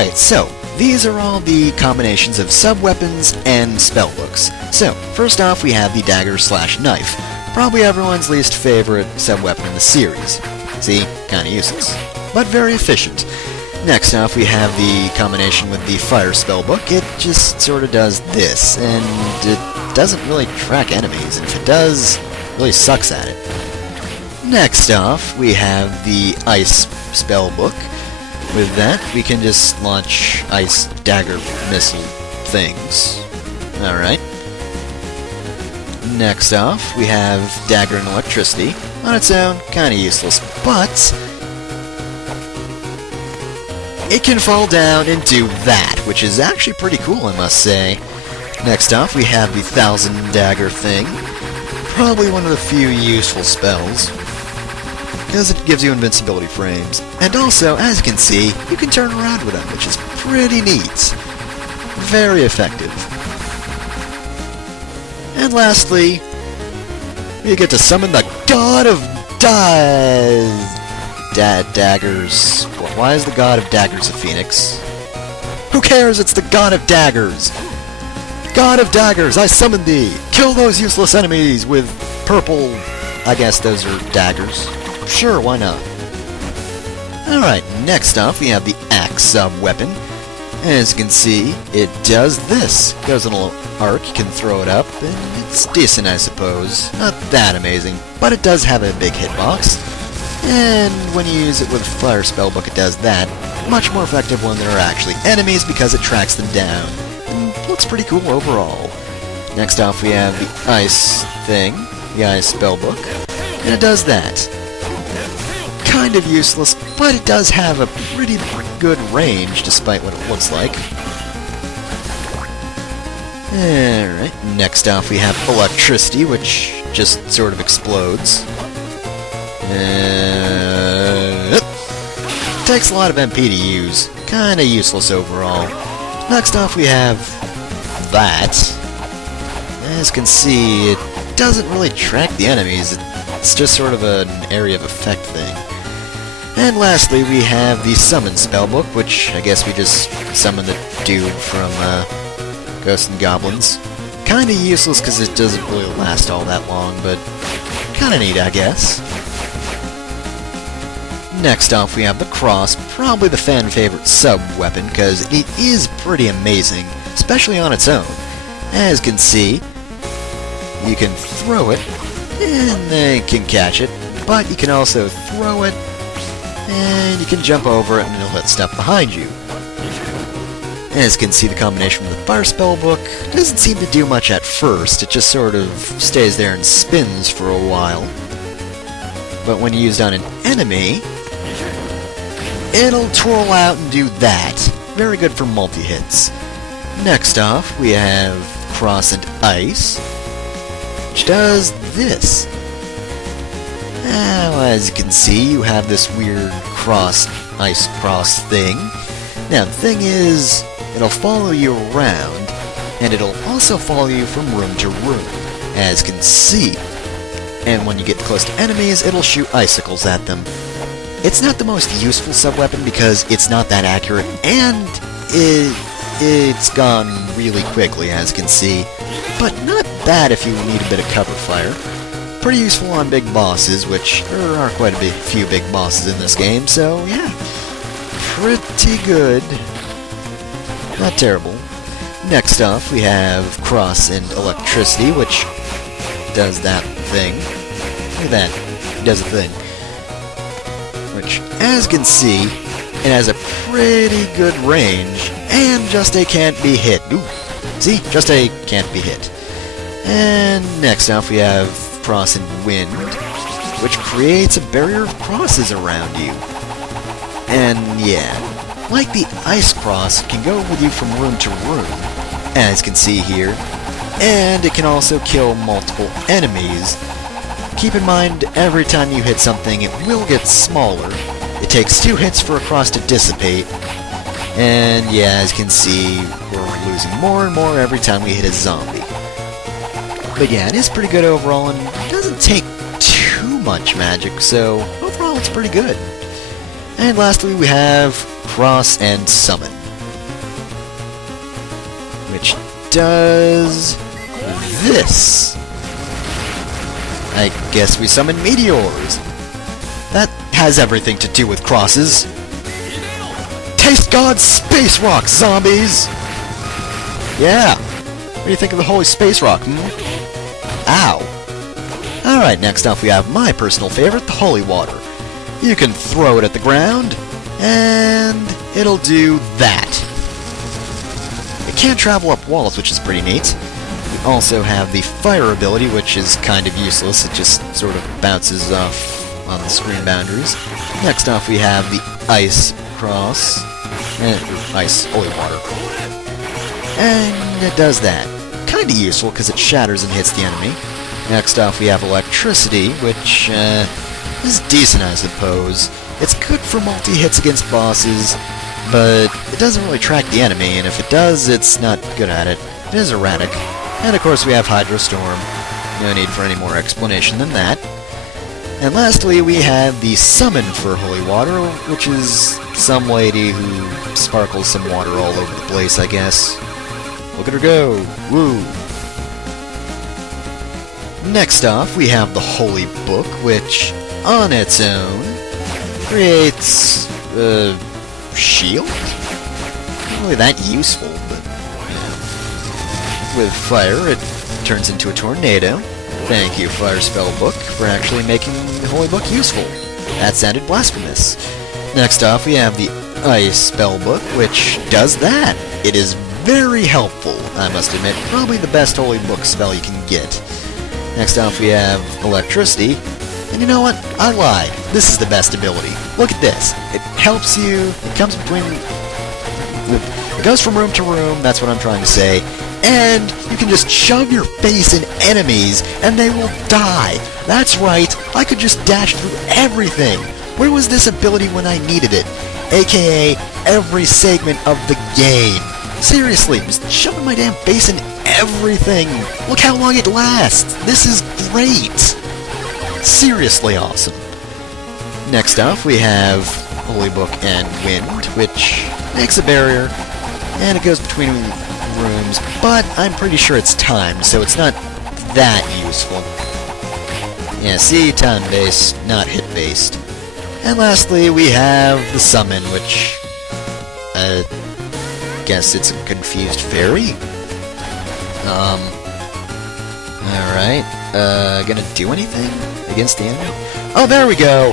Alright, so these are all the combinations of sub-weapons and spellbooks. So, first off we have the Dagger/Knife, probably everyone's least favorite sub-weapon in the series. See, kinda useless, but very efficient. Next off we have the combination with the Fire Spellbook. It just sorta does this, and it doesn't really track enemies, and if it does, it really sucks at it. Next off we have the Ice Spellbook. With that, we can just launch ice dagger missile things. Alright. Next off, we have Dagger and Electricity. On its own, kinda useless, but it can fall down and do that, which is actually pretty cool, I must say. Next off, we have the 1000 Dagger thing. Probably one of the few useful spells, because it gives you invincibility frames. And also, as you can see, you can turn around with them, which is pretty neat. Very effective. And lastly, you get to summon the God of Daggers. Why is the God of Daggers a phoenix? Who cares? It's the God of Daggers! God of Daggers, I summon thee! Kill those useless enemies with purple... I guess those are daggers. Sure, why not? Alright, next off we have the Axe sub-weapon. As you can see, it does this. Goes in a little arc, you can throw it up, and it's decent, I suppose. Not that amazing, but it does have a big hitbox. And when you use it with Fire Spellbook, it does that. Much more effective when there are actually enemies because it tracks them down. And looks pretty cool overall. Next off we have the Ice thing, the Ice Spellbook, and it does that. Kind of useless, but it does have a pretty good range despite what it looks like. Alright, next off we have Electricity, which just sort of explodes. Takes a lot of MP to use. Kinda useless overall. Next off we have that. As you can see, it doesn't really track the enemies. It's just sort of an area of effect thing. And lastly, we have the Summon Spellbook, which I guess we just summon the dude from Ghosts and Goblins. Kinda useless because it doesn't really last all that long, but kinda neat, I guess. Next off, we have the Cross, probably the fan-favorite sub-weapon, because it is pretty amazing, especially on its own. As you can see, you can throw it, and they can catch it, but you can also throw it, and you can jump over it and it'll hit stuff behind you. As you can see, the combination with the Fire Spellbook doesn't seem to do much at first, it just sort of stays there and spins for a while. But when used on an enemy, it'll twirl out and do that. Very good for multi-hits. Next off, we have Cross and Ice, which does this. Now, as you can see, you have this weird ice cross thing. Now, the thing is, it'll follow you around, and it'll also follow you from room to room, as you can see. And when you get close to enemies, it'll shoot icicles at them. It's not the most useful sub-weapon because it's not that accurate, and it's gone really quickly, as you can see. But not bad if you need a bit of cover fire. Pretty useful on big bosses, which there are quite a few big bosses in this game, so yeah. Pretty good. Not terrible. Next off, we have Cross and Electricity, which does that thing. Look at that. It does a thing. Which, as you can see, it has a pretty good range, and just a can't be hit. Ooh. See? Just a can't be hit. And next off, we have Cross and Wind, which creates a barrier of crosses around you. And yeah, like the Ice Cross, it can go with you from room to room, as you can see here, and it can also kill multiple enemies. Keep in mind, every time you hit something, it will get smaller. It takes 2 hits for a cross to dissipate, and yeah, as you can see, we're losing more and more every time we hit a zombie. But yeah, it is pretty good overall, and it doesn't take too much magic, so overall it's pretty good. And lastly, we have Cross and Summon. which does this. I guess we summon meteors. That has everything to do with crosses. Taste God's space rock, zombies! Yeah. What do you think of the holy space rock, Ow. Alright, next up we have my personal favorite, the holy water. You can throw it at the ground, and it'll do that. It can travel up walls, which is pretty neat. We also have the fire ability, which is kind of useless. It just sort of bounces off on the screen boundaries. Next off we have the ice cross. Ice holy water. And it does that. Kinda useful because it shatters and hits the enemy. Next off we have electricity, which is decent I suppose. It's good for multi-hits against bosses, but it doesn't really track the enemy, and if it does, it's not good at it. It is erratic. And of course we have Hydrostorm. No need for any more explanation than that. And lastly, we have the summon for holy water, which is some lady who sparkles some water all over the place, I guess. Look at her go! Woo! Next off, we have the Holy Book, which, on its own, creates a shield? Not really that useful, but with fire, it turns into a tornado. Thank you, Fire Spellbook, for actually making the Holy Book useful. That sounded blasphemous. Next off, we have the Ice Spellbook, which does that. It is very helpful, I must admit. Probably the best Holy Book spell you can get. Next off, we have Electricity. And you know what? I lied. This is the best ability. Look at this. It helps you. It comes between... It goes from room to room, that's what I'm trying to say. And you can just shove your face in enemies, and they will die. That's right. I could just dash through everything. Where was this ability when I needed it? AKA every segment of the game. Seriously, just shoving my damn face in everything. Look how long it lasts. This is great. Seriously awesome. Next off, we have Holy Book and Wind, which makes a barrier, and it goes between rooms, but I'm pretty sure it's timed, so it's not that useful. Yeah, see, time-based, not hit-based. And lastly, we have the Summon, which, guess it's a confused fairy? Alright, gonna do anything against the enemy? Oh, there we go!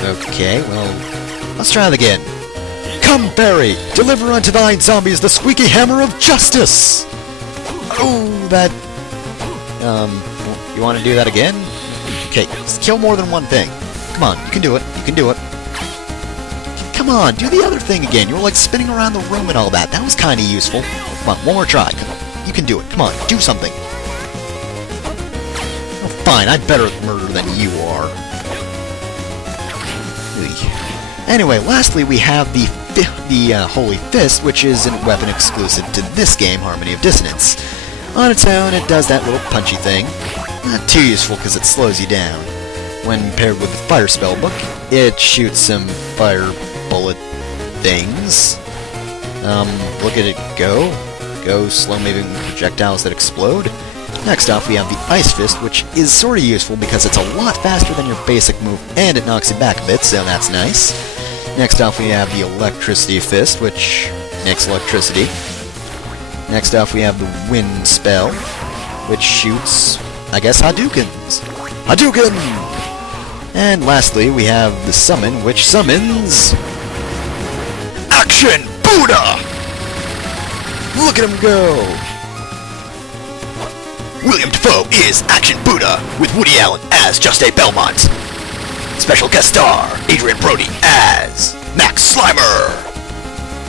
Okay, well, let's try that again. Come, fairy! Deliver unto thine zombies the squeaky hammer of justice! Oh, that... you want to do that again? Okay, kill more than one thing. Come on, you can do it, you can do it. Come on, do the other thing again. You were like spinning around the room and all that. That was kind of useful. Come on, one more try. Come on, you can do it. Come on, do something. Oh, fine, I'm better at murder than you are. Anyway, lastly we have the Holy Fist, which is a weapon exclusive to this game, Harmony of Dissonance. On its own, it does that little punchy thing. Not too useful because it slows you down. When paired with the Fire Spellbook, it shoots some fire bullet things. Look at it go. Go slow-moving projectiles that explode. Next off, we have the Ice Fist, which is sort of useful because it's a lot faster than your basic move, and it knocks you back a bit, so that's nice. Next off, we have the Electricity Fist, which makes electricity. Next off, we have the Wind Spell, which shoots, I guess, Hadoukens. Hadouken! And lastly, we have the Summon, which summons... Action Buddha! Look at him go! William Dafoe is Action Buddha, with Woody Allen as Just A. Belmont. Special guest star, Adrian Brody as Max Slimer.